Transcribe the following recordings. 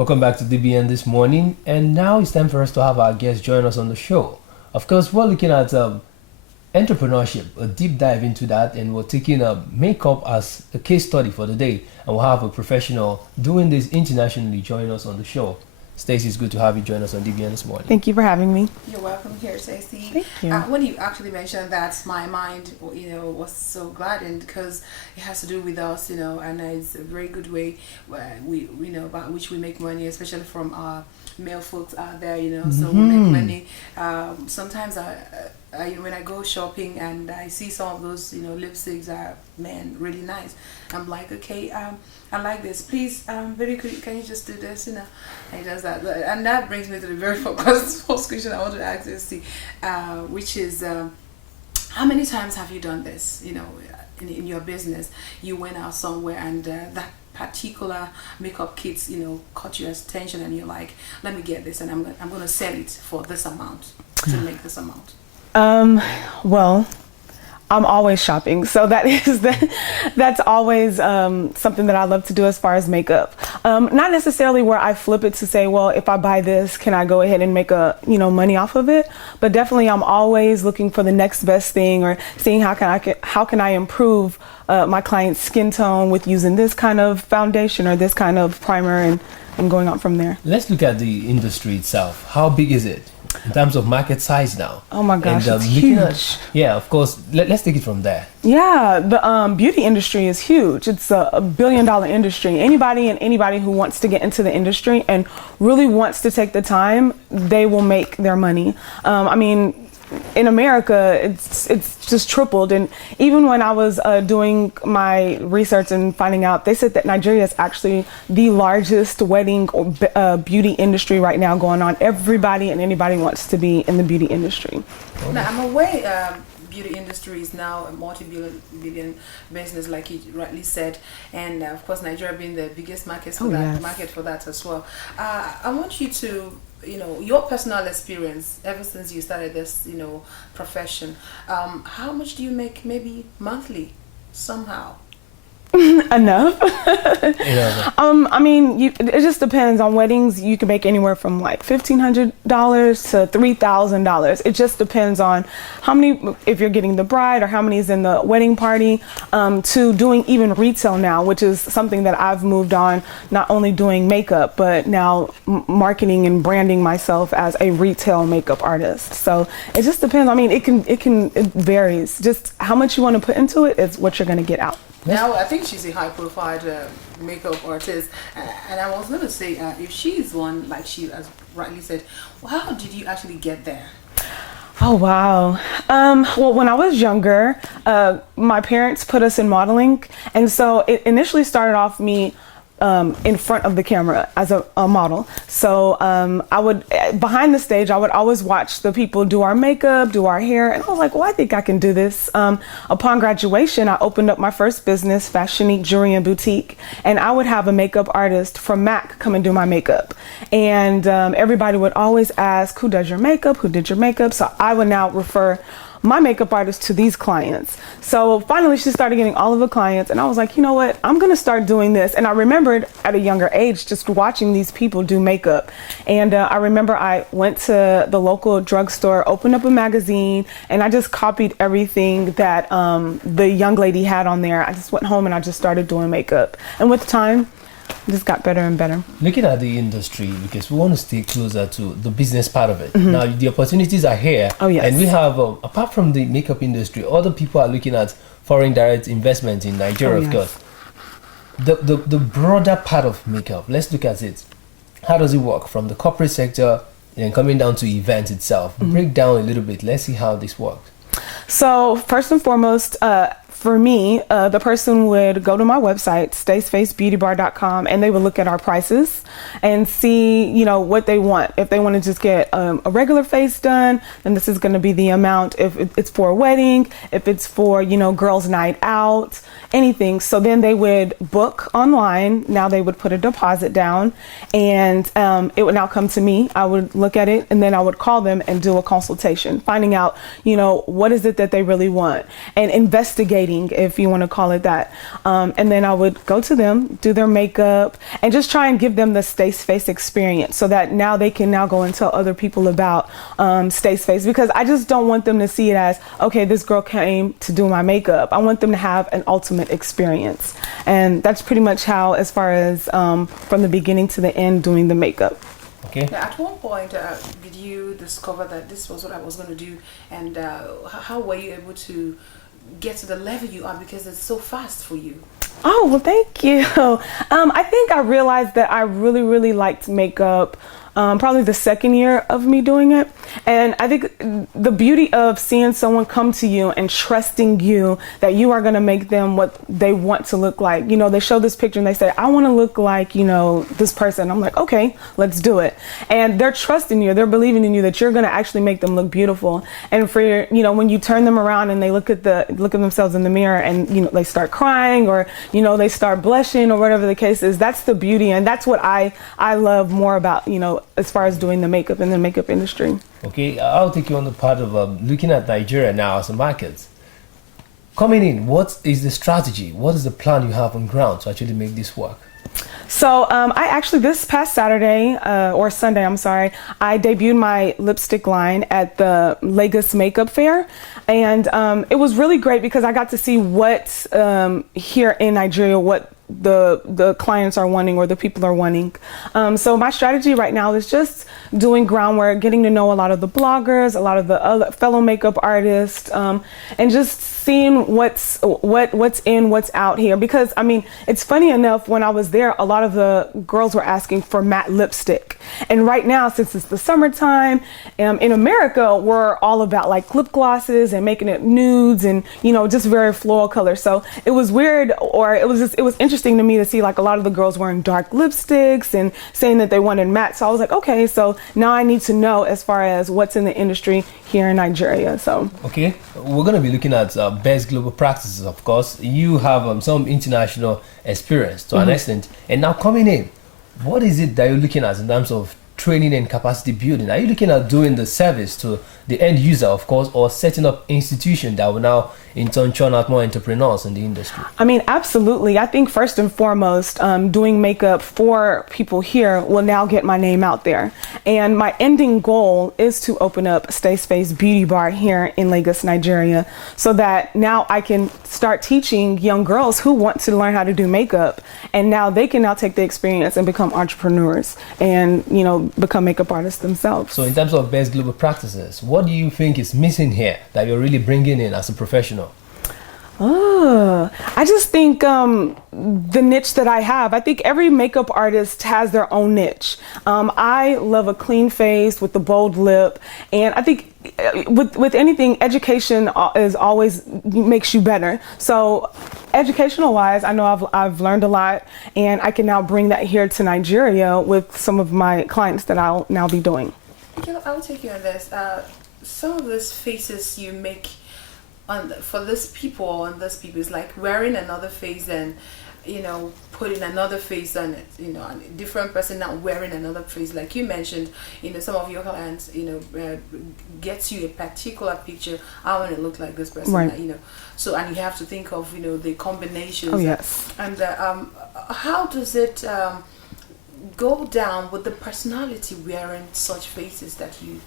Welcome back to DBN This Morning, and now it's time for us to have our guests join us on the show. Of course, we're looking at entrepreneurship, a deep dive into that, and we're taking makeup as a case study for the day, and we'll have a professional doing this internationally join us on the show. Stacy, it's good to have you join us on DBN This Morning. Thank you for having me. You're welcome here, Stacy. Thank you. When you actually mentioned that, my mind, was so gladdened because it has to do with us, and it's a very good way where by which we make money, especially from our male folks out there, So we make money. Sometimes when I go shopping and I see some of those, lipsticks are, really nice. I'm like, okay, I like this. Please, baby, can you just do this? And he does that. And that brings me to the very first question I want to ask you, which is, how many times have you done this, in your business? You went out somewhere and that particular makeup kits, caught your attention and you're like, let me get this and I'm going to sell it for this amount to make this amount. Well, I'm always shopping, so that's always something that I love to do as far as makeup. Not necessarily where I flip it to say, well, if I buy this, can I go ahead and make money off of it? But definitely, I'm always looking for the next best thing, or seeing how can I improve my client's skin tone with using this kind of foundation or this kind of primer, and going on from there. Let's look at the industry itself. How big is it in terms of market size now? Oh my gosh, it's huge. Yeah, of course. Let's take it from there. Yeah, the beauty industry is huge. It's a $1 billion industry. Anybody who wants to get into the industry and really wants to take the time, they will make their money. In America, it's just tripled. And even when I was doing my research and finding out, they said that Nigeria is actually the largest wedding or beauty industry right now going on. Everybody and anybody wants to be in the beauty industry. Now, I'm aware beauty industry is now a multi-billion business, like you rightly said, and of course Nigeria being the biggest market for that as well. I want you to, your personal experience ever since you started this, profession. How much do you make, maybe monthly, somehow? Enough. It just depends on weddings. You can make anywhere from like $1,500 to $3,000. It just depends on how many, if you're getting the bride or how many is in the wedding party, to doing even retail now, which is something that I've moved on, not only doing makeup, but now marketing and branding myself as a retail makeup artist. So it just depends. It varies. Just how much you want to put into it is what you're going to get out. Now, I think she's a high-profile makeup artist, and I was going to say, if she's one, like she has rightly said, well, how did you actually get there? Oh, wow. Well, when I was younger, my parents put us in modeling, and so it initially started off me in front of the camera as a model. So behind the stage, I would always watch the people do our makeup, do our hair, and I was like, well, I think I can do this. Upon graduation, I opened up my first business, Fashionnique Jewelry and Boutique, and I would have a makeup artist from MAC come and do my makeup. And everybody would always ask, who does your makeup? Who did your makeup? So I would now refer my makeup artist to these clients. So finally she started getting all of the clients, and I was like, you know what, I'm gonna start doing this. And I remembered at a younger age just watching these people do makeup. And I remember I went to the local drugstore, opened up a magazine, and I just copied everything that the young lady had on there. I just went home and I just started doing makeup. And with time, it just got better and better. Looking at the industry, because we want to stay closer to the business part of it. Now, the opportunities are here. Oh, yes. And we have, apart from the makeup industry, other people are looking at foreign direct investment in Nigeria, of course. The broader part of makeup, let's look at it. How does it work from the corporate sector and coming down to events itself? Break down a little bit. Let's see how this works. So first and foremost, for me, the person would go to my website, stacefacebeautybar.com, and they would look at our prices and see, what they want. If they want to just get a regular face done, then this is going to be the amount. If it's for a wedding, if it's for, girls' night out, anything. So then they would book online. Now they would put a deposit down, and it would now come to me. I would look at it, and then I would call them and do a consultation, finding out, what is it that they really want, and investigating dating, if you want to call it that. And then I would go to them, do their makeup, and just try and give them the Stace Face experience, so that now they can now go and tell other people about Stace Face, because I just don't want them to see it as, okay, this girl came to do my makeup. I want them to have an ultimate experience. And that's pretty much how, as far as from the beginning to the end, doing the makeup. Okay. Now, at one point, did you discover that this was what I was going to do, and how were you able to get to the level you are, because it's so fast for you? Oh, well, thank you. I think I realized that I really, really liked makeup probably the second year of me doing it. And I think the beauty of seeing someone come to you and trusting you that you are going to make them what they want to look like. You know, they show this picture and they say, I want to look like, you know, this person. I'm like, okay, let's do it. And they're trusting you. They're believing in you that you're going to actually make them look beautiful. And for, you know, when you turn them around and they look at themselves in the mirror and, you know, they start crying, or, you know, they start blushing, or whatever the case is, that's the beauty. And that's what I love more about, you know, as far as doing the makeup in the makeup industry. Okay, I'll take you on the part of looking at Nigeria now as a market. Coming in, what is the strategy? What is the plan you have on ground to actually make this work? So I actually, this past Saturday, or Sunday, I'm sorry, I debuted my lipstick line at the Lagos Makeup Fair. And it was really great because I got to see what here in Nigeria, what the clients are wanting, or the people are wanting. So my strategy right now is just doing groundwork, getting to know a lot of the bloggers, a lot of the other fellow makeup artists, and just seeing what's in, what's out here. Because I mean, it's funny enough, when I was there, a lot of the girls were asking for matte lipstick. And right now, since it's the summertime, in America, we're all about like lip glosses and making it nudes and, you know, just very floral colors. So it was weird, or it was interesting to me to see like a lot of the girls wearing dark lipsticks and saying that they wanted matte. So I was like, okay, so now I need to know as far as what's in the industry here in Nigeria. So okay, we're going to be looking at best global practices. Of course, you have some international experience to an extent, and now coming in, what is it that you're looking at in terms of training and capacity building? Are you looking at doing the service to the end user, of course, or setting up institutions that will now in turn churn out more entrepreneurs in the industry? I mean, absolutely. I think first and foremost, doing makeup for people here will now get my name out there. And my ending goal is to open up Stace Face Beauty Bar here in Lagos, Nigeria, so that now I can start teaching young girls who want to learn how to do makeup. And now they can now take the experience and become entrepreneurs and, you know, become makeup artists themselves. So in terms of best global practices, what do you think is missing here that you're really bringing in as a professional? I just think the niche that I have, I think every makeup artist has their own niche. I love a clean face with a bold lip, and I think with anything, education is always makes you better. So educational wise, I know I've learned a lot, and I can now bring that here to Nigeria with some of my clients that I'll now be doing. I'll take you on this. Some of these faces you make for this people is like wearing another face and, you know, putting another face on it, you know, and a different person not wearing another face. Like you mentioned, you know, some of your clients, you know, gets you a particular picture. I want to look like this person, right. You know. So, and you have to think of, you know, the combinations. Oh, yes. And how does it go down with the personality wearing such faces that you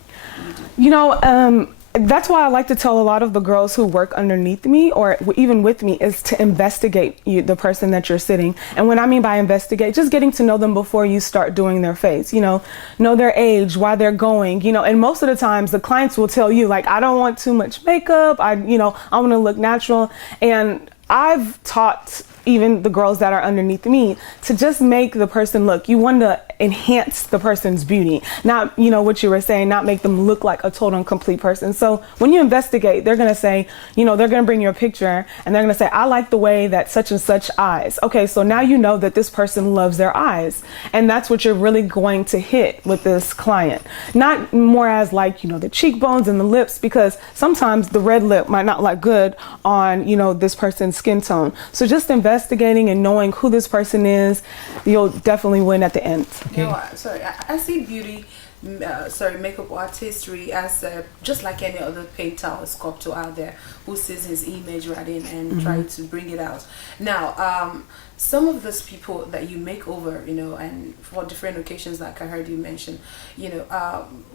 do? You know, that's why I like to tell a lot of the girls who work underneath me or even with me is to investigate the person that you're sitting. And what I mean by investigate, just getting to know them before you start doing their face, you know their age, why they're going, you know, and most of the times the clients will tell you like, I don't want too much makeup. I want to look natural. And I've taught even the girls that are underneath me to just make the person look. You want to enhance the person's beauty, not, you know, what you were saying, not make them look like a total and complete person. So when you investigate, they're going to say, you know, they're going to bring you a picture and they're going to say, I like the way that such and such eyes. Okay, so now you know that this person loves their eyes. And that's what you're really going to hit with this client. Not more as like, you know, the cheekbones and the lips, because sometimes the red lip might not look good on, you know, this person's skin tone. So just investigate investigating and knowing who this person is, you'll definitely win at the end. Okay. No, sorry, I see beauty, makeup artistry as just like any other painter or sculptor out there who sees his image right in and try to bring it out. Now, some of those people that you make over, and for different occasions, like I heard you mention,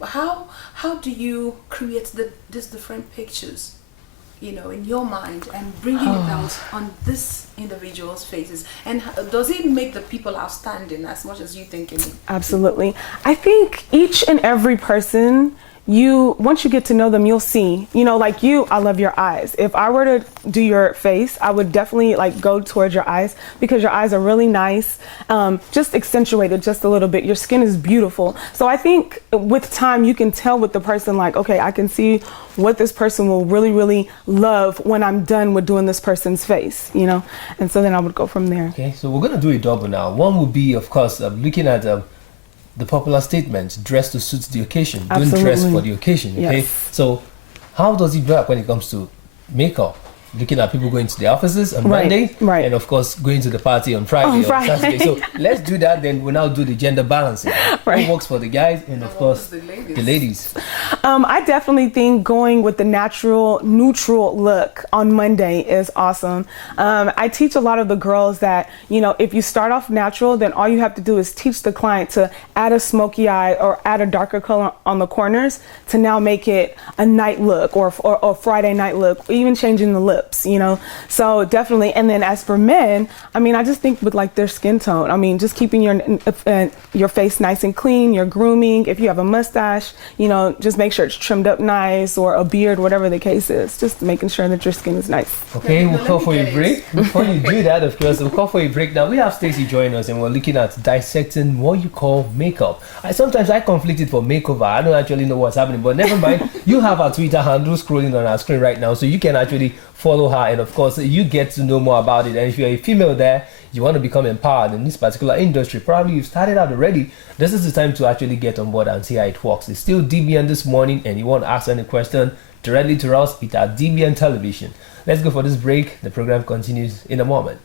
how do you create these different pictures? In your mind and bringing it out on this individual's faces, and does it make the people outstanding as much as you think it? Absolutely. I think each and every person, once you get to know them, you'll see, like you, I love your eyes. If I were to do your face, I would definitely go towards your eyes, because your eyes are really nice, just accentuated just a little bit. Your skin is beautiful. So I think with time, you can tell with the person, okay, I can see what this person will really, really love when I'm done with doing this person's face, and so then I would go from there. Okay, so we're going to do a double now. One would be, of course, looking at the popular statement, dress to suit the occasion. Absolutely. Don't dress for the occasion, okay? Yes. So how does it work when it comes to makeup? Looking at people going to the offices on Monday, right. and of course going to the party on Friday or Saturday. So let's do that, then we'll now do the gender balancing. Right. What works for the guys and of course the ladies. I definitely think going with the natural, neutral look on Monday is awesome. I teach a lot of the girls that, if you start off natural, then all you have to do is teach the client to add a smoky eye or add a darker color on the corners to now make it a night look or Friday night look, even changing the lips, So definitely. And then as for men, I just think with their skin tone, just keeping your face nice and clean, your grooming. If you have a mustache, just make sure it's trimmed up nice, or a beard, whatever the case is, just making sure that your skin is nice. Okay, we'll call for a break. Before you do that, of course, we'll call for a break. Now we have Stacy joining us, and we're looking at dissecting what you call makeup. Sometimes I conflicted for makeover. I don't actually know what's happening, but never mind. You have our Twitter handle scrolling on our screen right now, so you can actually follow her, and of course you get to know more about it. And if you're a female there, you want to become empowered in this particular industry, probably you've started out already, this is the time to actually get on board and see how it works. It's still DBN This Morning, and you want to ask any question directly to us, it's at DBN Television. Let's go for this break. The program continues in a moment.